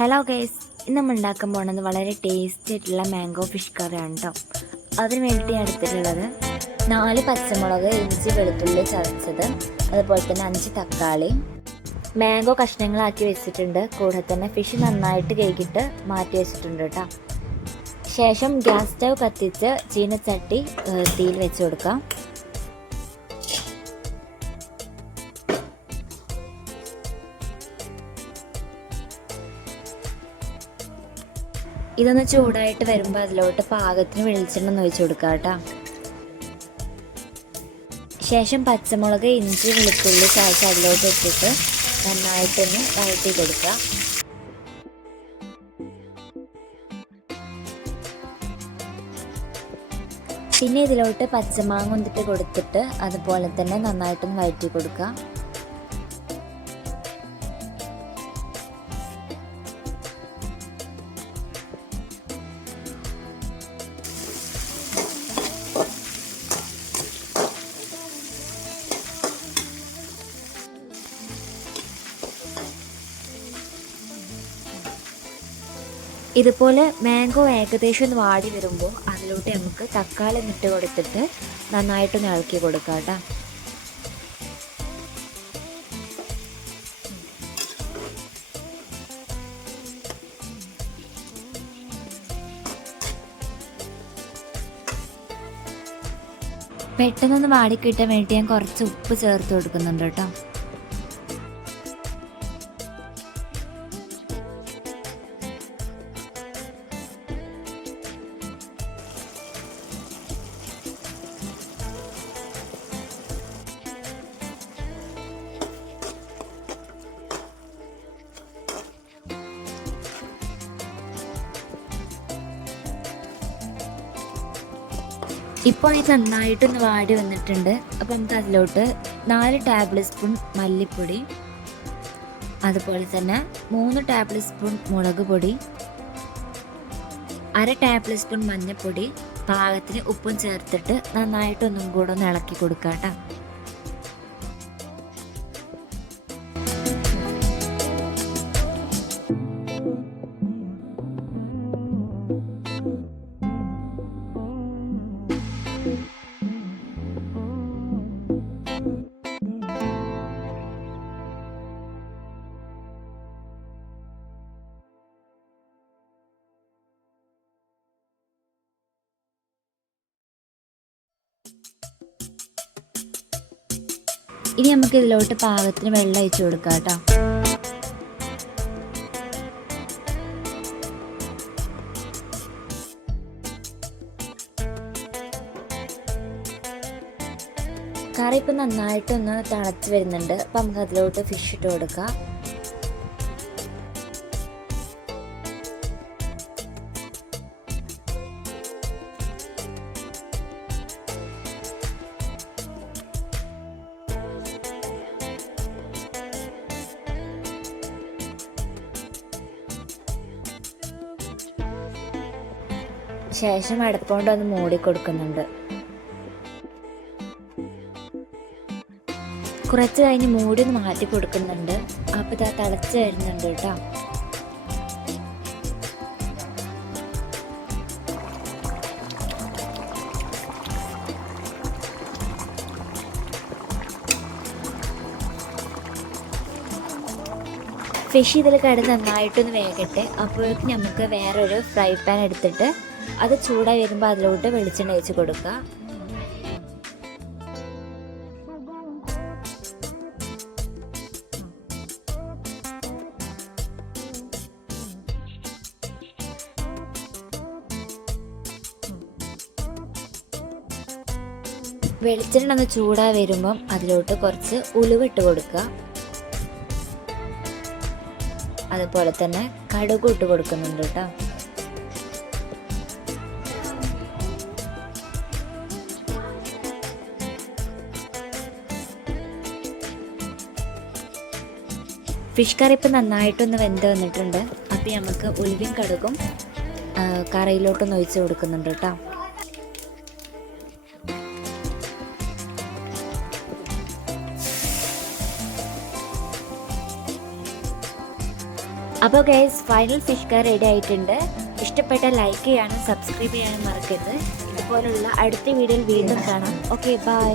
Hello guys, ഇന്ന് നമ്മൾ ഉണ്ടാക്കാൻ പോകുന്നത് വളരെ ടേസ്റ്റി ആയിട്ടുള്ള മാംഗോ ഫിഷ് കറിയാണ് കേട്ടോ. അതിന് വേണ്ടി ഞാൻ എടുത്തിട്ടുള്ളത് 4 പച്ചമുളക്, ഇഞ്ചി, വെളുത്തുള്ളി ചതച്ചത്, അതുപോലെ തന്നെ 5 തക്കാളി, മാംഗോ കഷ്ണങ്ങളാക്കി വെച്ചിട്ടുണ്ട്. കൂടെ തന്നെ ഫിഷ് നന്നായിട്ട് കഴുകിയിട്ട് മാറ്റി വെച്ചിട്ടുണ്ട് കേട്ടോ. ശേഷം ഗ്യാസ് സ്റ്റവ് കത്തിച്ച് ചീനച്ചട്ടി തീയിൽ വെച്ച് കൊടുക്കാം. ഇതൊന്ന് ചൂടായിട്ട് വരുമ്പോൾ അതിലോട്ട് പാകത്തിന് വെളിച്ചെണ്ണ ഒഴിച്ച് കൊടുക്കുക കേട്ടോ. ശേഷം പച്ചമുളക്, ഇഞ്ചി, വെളുത്തുള്ളി ചതച്ച് അതിലോട്ട് ഇട്ടിട്ട് നന്നായിട്ടൊന്ന് വഴറ്റി കൊടുക്കുക. പിന്നെ ഇതിലോട്ട് പച്ചമാങ്ങ കൊണ്ടിട്ട് കൊടുത്തിട്ട് അതുപോലെ തന്നെ നന്നായിട്ടൊന്ന് വഴറ്റി കൊടുക്കുക. ഇതുപോലെ മാംഗോ ഏകദേശം ഒന്ന് വാടി വരുമ്പോൾ അതിലോട്ട് നമുക്ക് തക്കാളി ഇട്ട് കൊടുത്തിട്ട് നന്നായിട്ടൊന്ന് ഇളക്കി കൊടുക്കാം കേട്ടോ. പെട്ടെന്നൊന്ന് വാടിക്കിട്ടാൻ വേണ്ടി ഞാൻ കുറച്ച് ഉപ്പ് ചേർത്ത് കൊടുക്കുന്നുണ്ട് കേട്ടോ. ഇപ്പോൾ ഇത് നന്നായിട്ടൊന്ന് വാടി വന്നിട്ടുണ്ട്. അപ്പോൾ നമുക്ക് അതിലോട്ട് 4 ടേബിൾ സ്പൂൺ മല്ലിപ്പൊടി, അതുപോലെ തന്നെ 3 ടേബിൾ സ്പൂൺ മുളക് പൊടി, 1/2 ടേബിൾ സ്പൂൺ മഞ്ഞൾപ്പൊടി, പാകത്തിന് ഉപ്പും ചേർത്തിട്ട് നന്നായിട്ടൊന്നും കൂടെ ഒന്ന് ഇളക്കി കൊടുക്കാം കേട്ടോ. ഇനി നമുക്ക് ഇതിലോട്ട് പാകത്തിന് വെള്ളം ഒഴിച്ച് കൊടുക്കാം കേട്ടോ. കറി ഇപ്പം നന്നായിട്ടൊന്ന് തിളച്ച് വരുന്നുണ്ട്. അപ്പം നമുക്ക് അതിലോട്ട് ഫിഷ് ഇട്ട് കൊടുക്കാം. ശേഷം അടുപ്പുകൊണ്ട് ഒന്ന് മൂടി കൊടുക്കുന്നുണ്ട്. കുറച്ച് കഴിഞ്ഞ് മൂടി ഒന്ന് മാറ്റി കൊടുക്കുന്നുണ്ട്. അപ്പോൾ ഇതാ തിളച്ച് വരുന്നുണ്ട് കേട്ടോ. ഫിഷ് ഇതിൽ കിടന്ന് നന്നായിട്ടൊന്ന് വേകട്ടെ. അപ്പോഴേക്കും നമുക്ക് വേറൊരു ഫ്രൈ പാൻ എടുത്തിട്ട് അത് ചൂടായി വരുമ്പോൾ അതിലോട്ട് വെളിച്ചെണ്ണ ഒഴിച്ച് കൊടുക്കുക. വെളിച്ചെണ്ണ ഒന്ന് ചൂടായി വരുമ്പം അതിലോട്ട് കുറച്ച് ഉലുവിട്ട് കൊടുക്കുക. അതുപോലെ തന്നെ കടുക് ഇട്ട് കൊടുക്കുന്നുണ്ട് കേട്ടോ. ഫിഷ് കറി ഇപ്പം നന്നായിട്ടൊന്ന് വെന്ത് വന്നിട്ടുണ്ട്. അപ്പം നമുക്ക് ഉലുവയും കടുകും കറിയിലോട്ടൊന്ന് ഒഴിച്ച് കൊടുക്കുന്നുണ്ട് കേട്ടോ. അപ്പോൾ guys final fish curry ready ആയിട്ടുണ്ട്. ഇഷ്ടപ്പെട്ട ലൈക്ക് ചെയ്യാനും സബ്സ്ക്രൈബ് ചെയ്യാനും മറക്കരുത്. ഇതുപോലുള്ള അടുത്ത വീഡിയോയിൽ വീണ്ടും കാണാം. Okay bye.